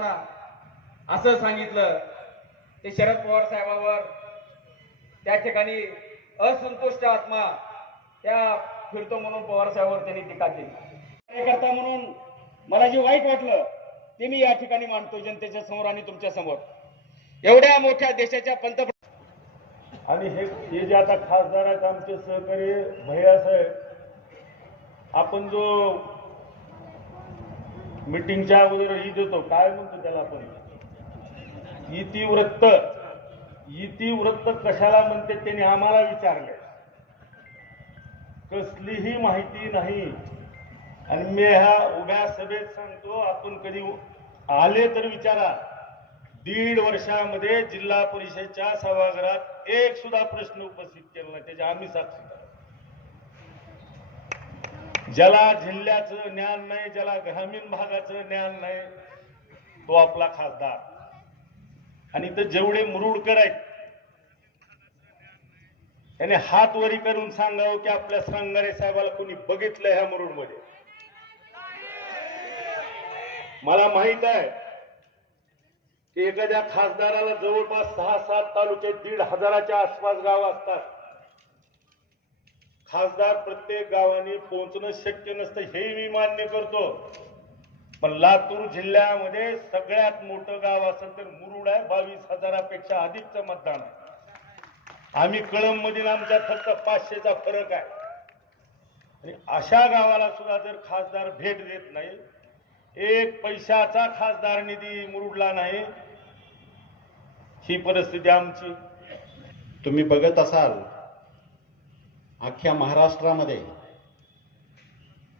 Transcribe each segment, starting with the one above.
असताना असं सांगितलं ते शरद पवार साहेबांवर त्या ठिकाणी असंतुष्ट आत्मा त्या फिरतो म्हणून पवार साहेबांवर त्यांनी टीका केली. कार्यकर्ता म्हणून मला जे वाईट वाटलं ते मी या ठिकाणी मांडतो जनतेच्या समोर आणि तुमच्यासमोर. एवढ्या मोठ्या देशाच्या पंतप्रधान आणि हे हे जे आता खासदार आहेत आमचे सहकारी भैया साहेब आपण जो मीटिंगच्या अगोदर ही देतो. काय म्हणतो त्याला आपण? इतिवृत्त. इतिवृत्त कशाला म्हणते त्यांनी आम्हाला विचारले. कसलीही माहिती नाही. आणि मी ह्या उभ्या सभेत सांगतो आपण कधी आले तर विचारा. दीड वर्षामध्ये जिल्हा परिषदच्या सभागृहात एक सुद्धा प्रश्न उपस्थित केला नाही. त्याचे आम्ही साक्षीदार ज्याला जिल्ह्याचं ज्ञान नाही ज्याला ग्रामीण भागाचं ज्ञान नाही तो आपला खासदार. आणि ते जेवढे मुरुडकर आहेत त्याने हात वरी करून सांगावं की आपल्या सांगारे साहेबाला कोणी बघितलं ह्या मुरुडमध्ये. मला माहीत आहे की एखाद्या खासदाराला जवळपास सहा सात तालुक्यात दीड हजाराच्या आसपास गाव असतात. खासदार प्रत्येक गावाने पोहोचणं शक्य नसतं हेही मी मान्य करतो. पण लातूर जिल्ह्यामध्ये सगळ्यात मोठं गाव असेल तर मुरुड आहे बावीस हजारापेक्षा अधिकचं मतदान आहे. आम्ही कळंब मधील आमच्यात फक्त पाचशेचा फरक आहे. आणि अशा गावाला सुद्धा जर खासदार भेट देत नाही एक पैशाचा खासदार निधी मुरुडला नाही ही परिस्थिती आमची. तुम्ही बघत असाल अख्ख्या महाराष्ट्रामध्ये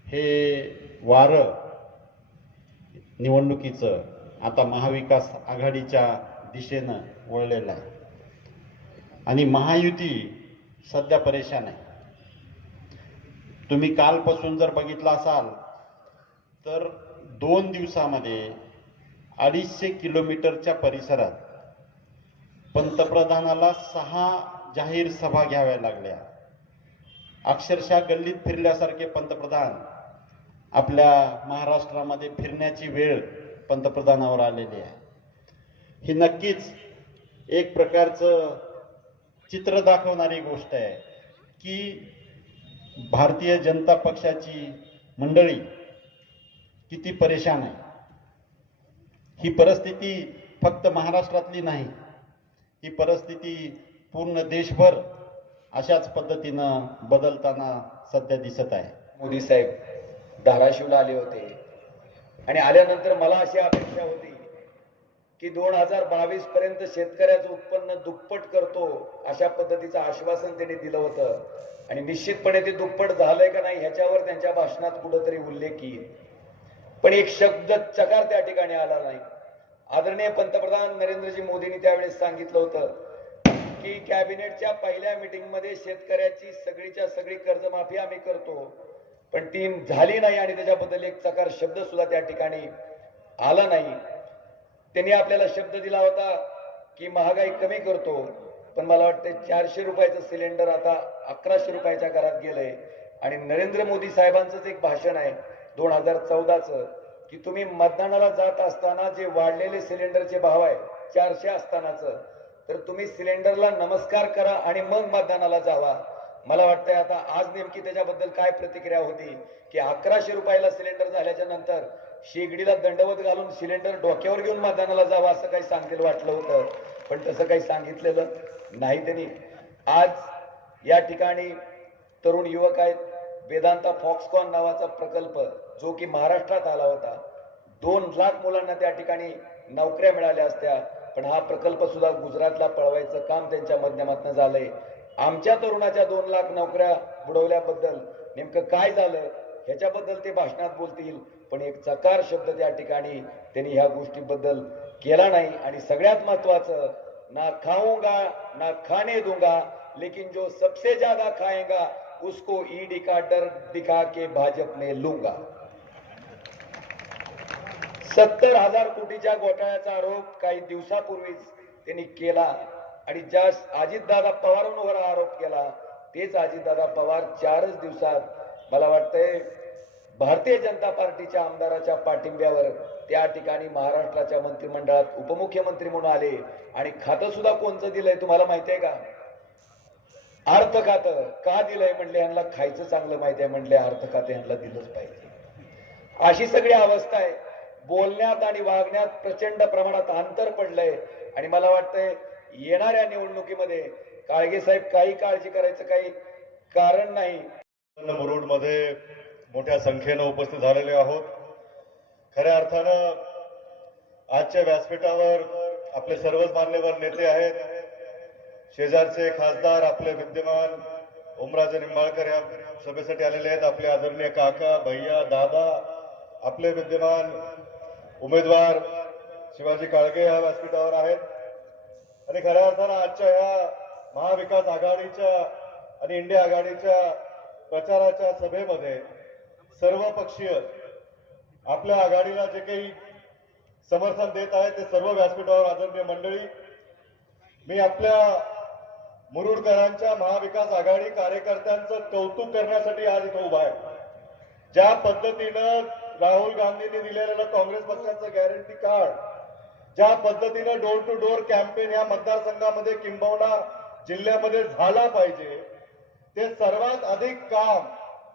हे वारं निवडणुकीचं आता महाविकास आघाडीच्या दिशेनं वळलेलं आहे. आणि महायुती सध्या परेशान आहे. तुम्ही कालपासून जर बघितलं असाल तर दोन दिवसामध्ये अडीचशे किलोमीटरच्या परिसरात पंतप्रधानाला सहा जाहीर सभा घ्याव्या लागल्या. अक्षरशः गल्लीत फिरल्यासारखे पंतप्रधान आपल्या महाराष्ट्रामध्ये फिरण्याची वेळ पंतप्रधानावर आलेली आहे. ही नक्कीच एक प्रकारचं चित्र दाखवणारी गोष्ट आहे की भारतीय जनता पक्षाची मंडळी किती परेशान आहे. ही परिस्थिती फक्त महाराष्ट्रातली नाही ही परिस्थिती पूर्ण देशभर अशाच पद्धतीनं बदलताना सध्या दिसत आहे. मोदी साहेब धाराशिवला आले होते. आणि आल्यानंतर मला अशी अपेक्षा होती की दोन हजार बावीस पर्यंत शेतकऱ्याचं उत्पन्न दुप्पट करतो अशा पद्धतीचं आश्वासन त्यांनी दिलं होतं. आणि निश्चितपणे ते दुप्पट झालंय का नाही ह्याच्यावर त्यांच्या भाषणात कुठंतरी उल्लेख येईल. पण एक शब्द चकार त्या ठिकाणी आला नाही. आदरणीय पंतप्रधान नरेंद्रजी मोदींनी त्यावेळेस सांगितलं होतं की कॅबिनेटच्या पहिल्या मीटिंगमध्ये शेतकऱ्याची सगळीच्या सगळी कर्जमाफी आम्ही करतो. पण ती झाली नाही आणि त्याच्याबद्दल एक चकार शब्द सुद्धा त्या ठिकाणी आला नाही. त्यांनी आपल्याला शब्द दिला होता की महागाई कमी करतो पण मला वाटतं चारशे रुपयाचं सिलेंडर आता अकराशे रुपयाच्या घरात गेलंय. आणि नरेंद्र मोदी साहेबांचंच एक भाषण आहे दोन हजार चौदाचं की तुम्ही मतदानाला जात असताना जे वाढलेले सिलेंडरचे भाव आहे चारशे असतानाचं तर तुम्ही सिलेंडरला नमस्कार करा आणि मग मतदानाला जावा. मला वाटतंय आता आज नेमकी त्याच्याबद्दल काय प्रतिक्रिया होती की अकराशे रुपयाला सिलेंडर झाल्याच्यानंतर शेगडीला दंडवत घालून सिलेंडर डोक्यावर घेऊन मतदानाला जावं असं काही सांगतील वाटलं होतं. पण तसं काही सांगितलेलं नाही त्यांनी. आज या ठिकाणी तरुण युवक आहेत वेदांता फॉक्सकॉन नावाचा प्रकल्प जो की महाराष्ट्रात आला होता. दोन लाख मुलांना त्या ठिकाणी नोकऱ्या मिळाल्या असत्या. पण हा प्रकल्प सुद्धा गुजरातला पळवायचं काम त्यांच्या माध्यमातून झालंय. आमच्या तरुणाच्या दोन लाख नोकऱ्या बुडवल्याबद्दल नेमकं काय झालं ह्याच्याबद्दल ते भाषणात बोलतील पण एक चकार शब्द त्या ठिकाणी त्यांनी ह्या गोष्टीबद्दल केला नाही. आणि सगळ्यात महत्वाचं ना खाऊंगा ना खाने दूंगा लेकिन जो सबसे ज्यादा खाएगा उसको ईडी का डर दिखा के भाजप ने लूंगा. सत्तर हजार कोटीच्या घोटाळ्याचा आरोप काही दिवसापूर्वीच त्यांनी केला. आणि ज्या अजितदादा पवारांवर आरोप केला तेच अजितदादा पवार चारच दिवसात मला वाटतंय भारतीय जनता पार्टीच्या आमदाराच्या पाठिंब्यावर त्या ठिकाणी महाराष्ट्राच्या मंत्रिमंडळात उपमुख्यमंत्री म्हणून आले. आणि खातं सुद्धा कोणचं दिलंय तुम्हाला माहिती आहे का? अर्थ खातं. का दिलंय म्हणले? यांना खायचं चांगलं माहिती आहे म्हणले. अर्थ खातं यांना दिलंच पाहिजे. अशी सगळी अवस्था आहे. बोलण्यात आणि वागण्यात प्रचंड प्रमाणात अंतर पडलंय. आणि मला वाटतंय येणाऱ्या निवडणुकीमध्ये काळगे साहेब काही काळजी करायचं काही कारण नाही. मुरुडमध्ये मोठ्या संख्येनं उपस्थित झालेले आहोत. खऱ्या अर्थानं आजच्या व्यासपीठावर आपले सर्वच मान्यवर नेते आहेत. शेजारचे खासदार आपले विद्यमान ओमराजे निंबाळकर या सभेसाठी आलेले आहेत. आपले आदरणीय काका भैया दादा आपले विद्यमान उमेदवार शिवाजी काळगे या व्यासपीठावर आहेत. आणि खऱ्या अर्थानं आजच्या या महाविकास आघाडीच्या आणि इंडिया आघाडीच्या प्रचाराच्या सभेमध्ये सर्व पक्षीय आपल्या आघाडीला जे काही समर्थन देत आहेत ते सर्व व्यासपीठावर आदरणीय मंडळी मी आपल्या मुरुडकरांच्या महाविकास आघाडी कार्यकर्त्यांचं कौतुक करण्यासाठी आज इथं उभा आहे. ज्या पद्धतीनं राहुल गांधींनी दिलेलं काँग्रेस पक्षाचं गॅरंटी कार्ड ज्या पद्धतीनं डोर टू डोर कॅम्पेन या मतदारसंघामध्ये किंबवना जिल्ह्यामध्ये झाला पाहिजे ते सर्वात अधिक काम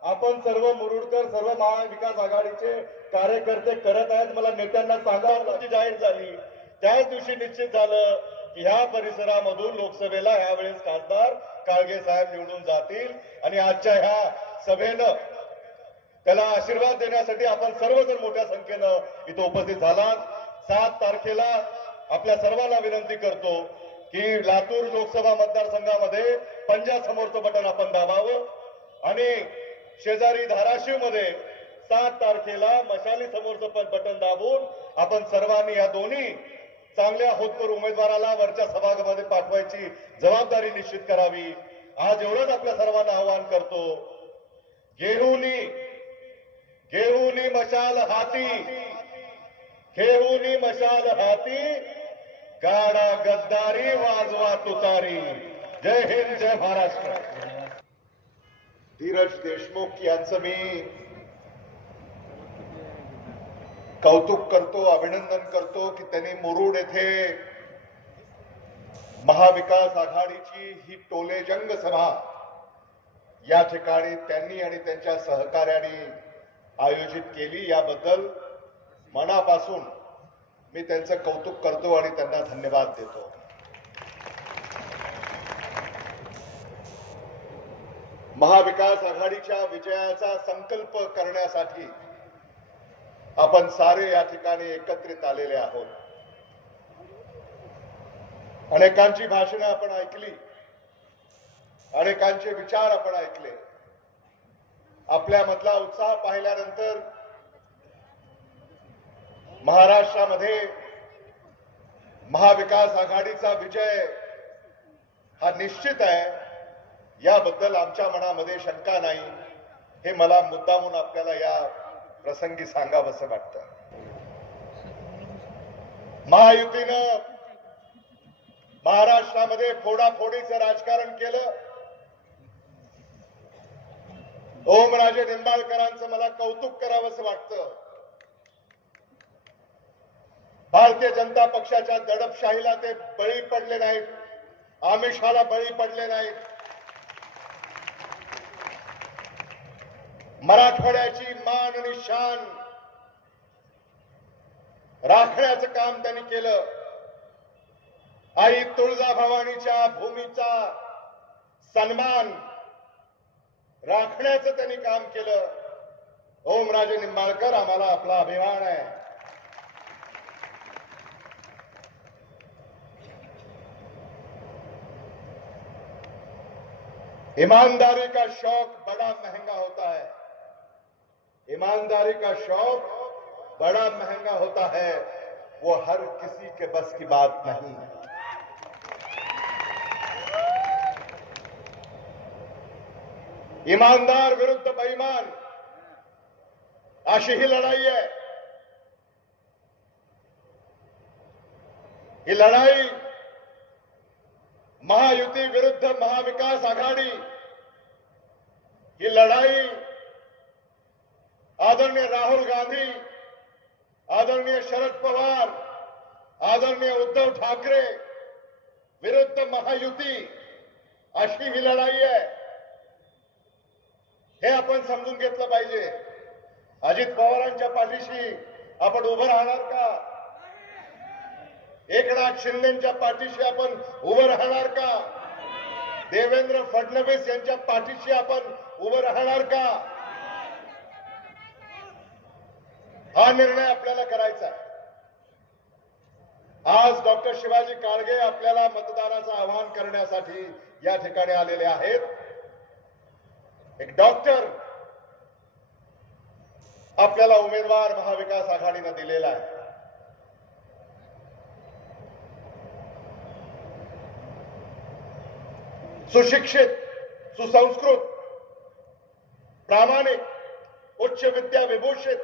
आपण सर्व मुरुडकर सर्व महाविकास आघाडीचे कार्यकर्ते करत आहेत. मला नेत्यांना सांगा जाहीर झाली. त्याच दिवशी निश्चित झालं की ह्या परिसरामधून लोकसभेला यावेळेस खासदार काळगे साहेब निवडून जातील आणि आजच्या ह्या सभेनं त्याला आशीर्वाद देण्यासाठी आपण सर्वजण मोठ्या संख्येनं इथं उपस्थित झालात. सात तारखेला आपल्या सर्वांना विनंती करतो की लातूर लोकसभा मतदारसंघामध्ये पंजाब समोरचं बटन आपण दाबावं. आणि शेजारी धाराशिवमध्ये सात तारखेला मशाली समोरचं पण बटन दाबून आपण सर्वांनी या दोन्ही चांगल्या होतकर उमेदवाराला वरच्या सभागृहामध्ये पाठवायची जबाबदारी निश्चित करावी. आज एवढंच आपल्या सर्वांना आवाहन करतो. गेहूनी घेऊनी मशाल हाती. घेऊनी मशाल हाती. गाडा गद्दारी वाजवा तुतारी. जय हिंद जय महाराष्ट्र. धीरज देशमुख यांचं मी कौतुक करतो अभिनंदन करतो की त्यांनी मुरुड येथे महाविकास आघाडीची ही टोले जंग सभा या ठिकाणी त्यांनी आणि त्यांच्या सहकार्याने आयोजित केली. याबद्दल मनापासून मी त्यांचं कौतुक करतो आणि त्यांना धन्यवाद देतो. महाविकास आघाडीच्या विजयाचा संकल्प करण्यासाठी आपण सारे या ठिकाणी एकत्रित आलेले आहोत. अनेकांची भाषणं आपण ऐकली. अनेकांचे विचार आपण ऐकले. आपल्यामधला उत्साह पाहिल्यानंतर महाराष्ट्रामध्ये महाविकास आघाडीचा विजय हा निश्चित आहे. याबद्दल आमच्या मनामध्ये शंका नाही. हे मला मुद्दामून आपल्याला या प्रसंगी सांगावंसं वाटतं. महायुतीनं महाराष्ट्रामध्ये फोडाफोडीचं राजकारण केलं. ओमराजे निंबाळकरांचं मला कौतुक करावंसं वाटतं. भारतीय जनता पक्षाच्या दडपशाहीला ते बळी पडले नाहीत. आमिषाला बळी पडले नाहीत. मराठवाड्याची मान आणि शान राखण्याचं काम त्यांनी केलं. आई तुळजाभवानीच्या भूमीचा सन्मान राखण्याचं त्यांनी काम केलं. ओमराजे निंबाळकर, आम्हाला आपला अभिमान आहे. ईमानदारी का शौक बड़ा महँगा होता है। ईमानदारी का शौक बड़ा महँगा होता है। वो हर किसी के बस की बात नहीं है। ईमानदार विरुद्ध बेईमान। अशी ही लड़ाई है। ही लड़ाई महायुति विरुद्ध महाविकास आघाडी। ही लड़ाई आदरणीय राहुल गांधी, आदरणीय शरद पवार, आदरणीय उद्धव ठाकरे विरुद्ध महायुति अशी ही लड़ाई आहे हे आपण समजून घेतलं पाहिजे. अजित पवारांच्या पाठीशी आपण उभं राहणार का? एकनाथ शिंदेच्या पाठीशी आपण उभं राहणार का? देवेंद्र फडणवीस यांच्या पाठीशी आपण उभं राहणार का? हा निर्णय आपल्याला करायचा आहे. आज डॉक्टर शिवाजी काळगे आपल्याला मतदानाचं आवाहन करण्यासाठी या ठिकाणी आलेले आहेत. एक डॉक्टर आपल्याला उमेदवार महाविकास आघाडीनं दिलेला आहे. सुशिक्षित सुसंस्कृत प्रामाणिक उच्च विद्या विभूषित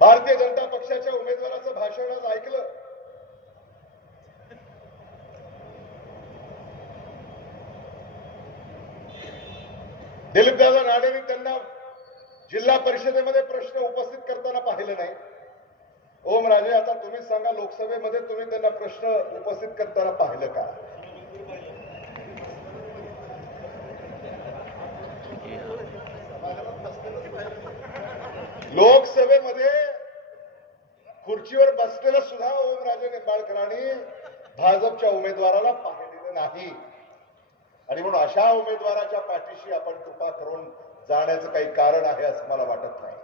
भारतीय जनता पक्षाच्या उमेदवाराचं भाषण आज ऐकलं. दिलीपदादा राणेने त्यांना जिल्हा परिषदेमध्ये प्रश्न उपस्थित करताना पाहिलं नाही. ओम राजे आता तुम्ही सांगा लोकसभेमध्ये तुम्ही त्यांना प्रश्न उपस्थित करताना पाहिलं का? लोकसभेमध्ये खुर्चीवर बसलेलं सुद्धा ओमराजे निंबाळकरांनी भाजपच्या उमेदवाराला पाहिलेलं नाही. आणि म्हणून अशा उमेदवाराच्या पाठीशी आपण कृपा करून जाण्याचं काही कारण आहे असं मला वाटत नाही.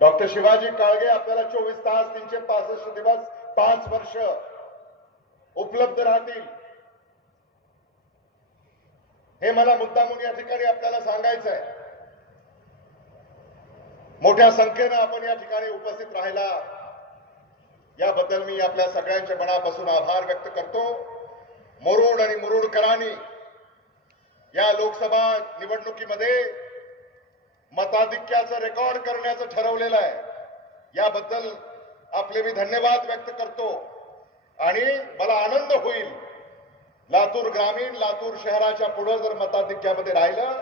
डॉक्टर शिवाजी काळगे आपल्याला चोवीस तास तीनशे पासष्ट दिवस पाच वर्ष उपलब्ध राहतील. हे मला मुद्दामून या ठिकाणी आपल्याला सांगायचं आहे मोठ्या संख्येनं आपण या ठिकाणी उपस्थित राहिला. याबद्दल मी आपल्या सगळ्यांच्या मनापासून आभार व्यक्त करतो. मुरुड आणि मुरुडकरांनी या लोकसभा निवडणुकीमध्ये मताधिक्याचं रेकॉर्ड करण्याचं ठरवलेलं आहे. याबद्दल आपले मी धन्यवाद व्यक्त करतो. आणि मला आनंद होईल. लातूर ग्रामीण लातूर शहराच्या पुढे जर मताधिक्यामध्ये राहिलं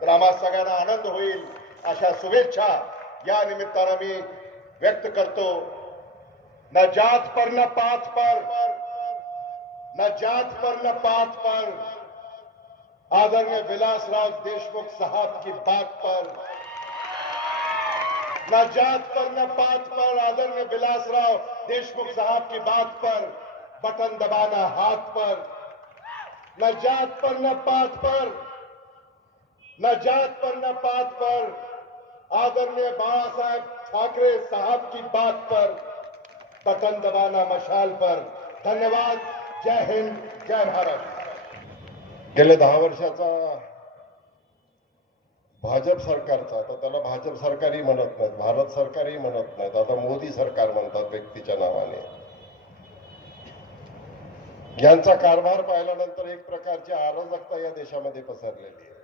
तर आम्हा सगळ्यांना आनंद होईल. अशा शुभेच्छा या निमित्तानं मी व्यक्त करतो. न जात पर न पाथ पर. न जात पर न पाथ पर. आदरणीय विलासराव देशमुख साहब की बात पर न जात पर, न पात पर, आदरणीय विलासराव देशमुख साहब की बात पर बटन दबाना हाथ पर, न जात पर, न पात पर, न जात पर, न पात पर, आदरणीय बाबा साहेब ठाकरे साहब की बात पर बटन दबाना मशाल पर। धन्यवाद। जय हिंद। जय भारत। गेल्या दहा वर्षाचा भाजप सरकारचा आता त्याला भाजप सरकारही म्हणत नाहीत भारत सरकारही म्हणत नाहीत आता मोदी सरकार म्हणतात व्यक्तीच्या नावाने. यांचा कारभार पाहिल्यानंतर एक प्रकारची अराजकता या देशामध्ये पसरलेली आहे.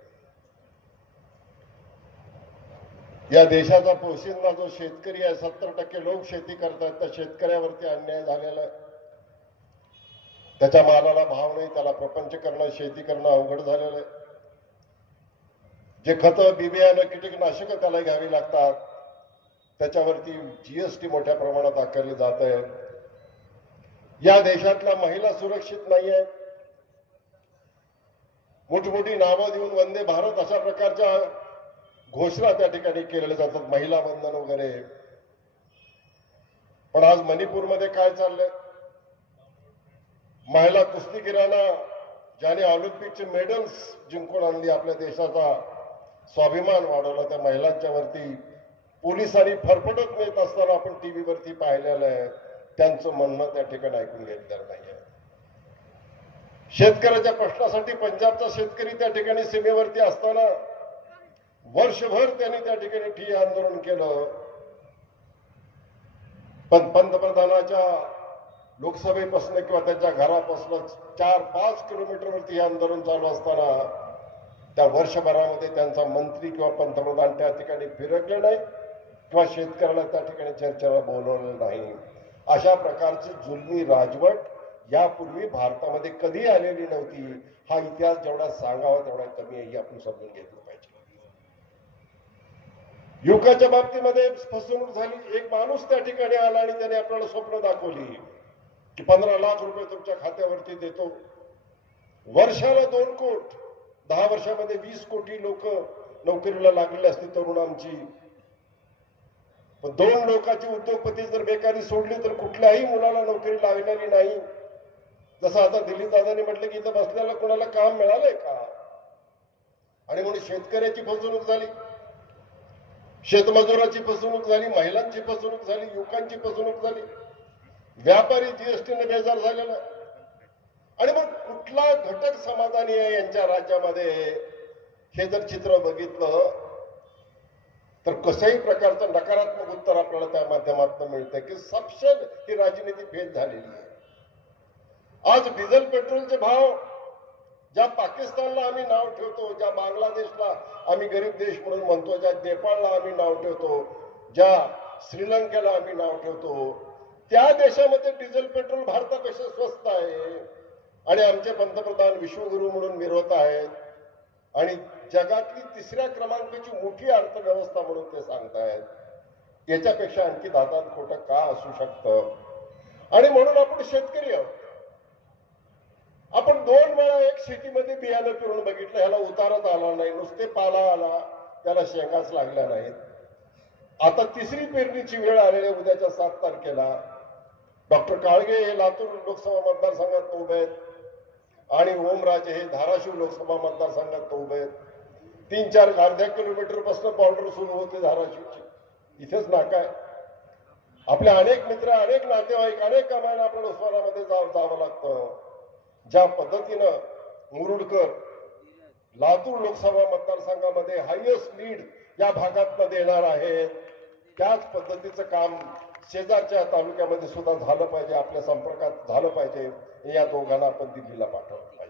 या देशाचा पोशिंदा जो शेतकरी आहे सत्तर टक्के लोक शेती करतात त्या शेतकऱ्यावरती अन्याय झालेला आहे. त्याच्या मालाला भाव नाही त्याला प्रपंच करणं शेती करणं अवघड झालेलं आहे. जे खतं बिबियानं कीटकनाशकं त्याला घ्यावी लागतात त्याच्यावरती जीएसटी मोठ्या प्रमाणात आकारली जात आहे. या देशातल्या महिला सुरक्षित नाही आहेत. मोठमोठी नावं देऊन वंदे भारत अशा प्रकारच्या घोषणा त्या ठिकाणी केलेल्या जातात महिला बंधन वगैरे. पण आज मणिपूरमध्ये काय चाललंय? महिला कुस्तीगिरांना ज्याने ऑलिम्पिकचे मेडल्स जिंकून आणली आपल्या देशाचा स्वाभिमान वाढवला त्या महिलांच्या वरती पोलिसांनी फरफटत नेत असताना आपण टीव्हीवरती पाहिलेलं आहे. त्यांचं म्हणणं त्या ठिकाणी ऐकून घेतलेलं नाहीये. शेतकऱ्याच्या प्रश्नासाठी पंजाबचा शेतकरी त्या ठिकाणी सीमेवरती असताना वर्षभर त्यांनी त्या ठिकाणी ठिय्या आंदोलन केलं. पण पंतप्रधानाच्या लोकसभेपासून किंवा त्यांच्या घरापासून चार पाच किलोमीटरवरती हे आंदोलन चालू असताना त्या वर्षभरामध्ये त्यांचा मंत्री किंवा पंतप्रधान त्या ठिकाणी फिरकले नाही किंवा शेतकऱ्याला त्या ठिकाणी चर्चेला बोलवलं नाही. अशा प्रकारची जुलमी राजवट यापूर्वी भारतामध्ये कधी आलेली नव्हती. हा इतिहास जेवढा सांगावा तेवढा कमी आहे हे आपण समजून घेतलं पाहिजे. युवकाच्या बाबतीमध्ये फसवणूक झाली एक माणूस त्या ठिकाणी आला आणि त्याने आपल्याला स्वप्न दाखवली. की पंधरा लाख रुपये तुमच्या खात्यावरती देतो. वर्षाला दोन कोट. दहा वर्षामध्ये वीस कोटी लोक नोकरीला लागलेली असती तरुणांची पण दोन लोकांची उद्योगपती जर बेकारी सोडली तर कुठल्याही मुलाला नोकरी लागलेली नाही. जसं आता दिल्ली दादांनी म्हटलं की इथं बसल्याला कोणाला काम मिळालंय का? आणि म्हणून शेतकऱ्याची फसवणूक झाली. शेतमजुराची फसवणूक झाली महिलांची फसवणूक झाली युवकांची फसवणूक झाली. व्यापारी जीएसटीने बेजार झालेला. आणि मग कुठला घटक समाधानी आहे यांच्या राज्यामध्ये? हे जर चित्र बघितलं तर कसंही प्रकारचं नकारात्मक उत्तर आपल्याला त्या माध्यमातून मिळतंय की सपशेल ही राजनीती भेद झालेली आहे. आज डिझेल पेट्रोलचे भाव ज्या पाकिस्तानला आम्ही नाव ठेवतो ज्या बांगलादेशला आम्ही गरीब देश म्हणून म्हणतो ज्या नेपाळला आम्ही नाव ठेवतो ज्या श्रीलंकेला आम्ही नाव ठेवतो त्या देशामध्ये डिझेल पेट्रोल भारतापेक्षा स्वस्त आहे. आणि आमचे पंतप्रधान विश्वगुरु म्हणून मिरवत आहेत. आणि जगातली तिसऱ्या क्रमांकाची मोठी अर्थव्यवस्था म्हणून ते सांगतायत. याच्यापेक्षा आणखी दातात खोट का असू शकतं? आणि म्हणून आपण शेतकरी आहोत. आपण दोन वेळा एक शेतीमध्ये बियाणं पिरून बघितलं ह्याला उतारत आला नाही नुसते पाला आला त्याला शेंगाच लागल्या नाहीत. आता तिसरी पेरणीची वेळ आलेली उद्याच्या सात तारखेला. डॉक्टर काळगे हे लातूर लोकसभा मतदारसंघात उभे आहेत. आणि ओमराजे हे धाराशिव लोकसभा मतदारसंघात उभे आहेत. तीन चार अर्ध्या किलोमीटरपासून बॉर्डर सुरू होते धाराशिवची. इथेच नाका आहे. आपले अनेक मित्र अनेक नातेवाईक अनेक कामाला आपल्याला उस्मानामध्ये जावं जावं लागतं. ज्या पद्धतीनं मुरुडकर लातूर लोकसभा मतदारसंघामध्ये हायेस्ट लीड या भागात देणार आहेत. त्याच पद्धतीचं काम शेजारच्या तालुक्यामध्ये सुद्धा झालं पाहिजे आपल्या संपर्कात झालं पाहिजे या दोघांना आपण दिल्लीला पाठवलं पाहिजे.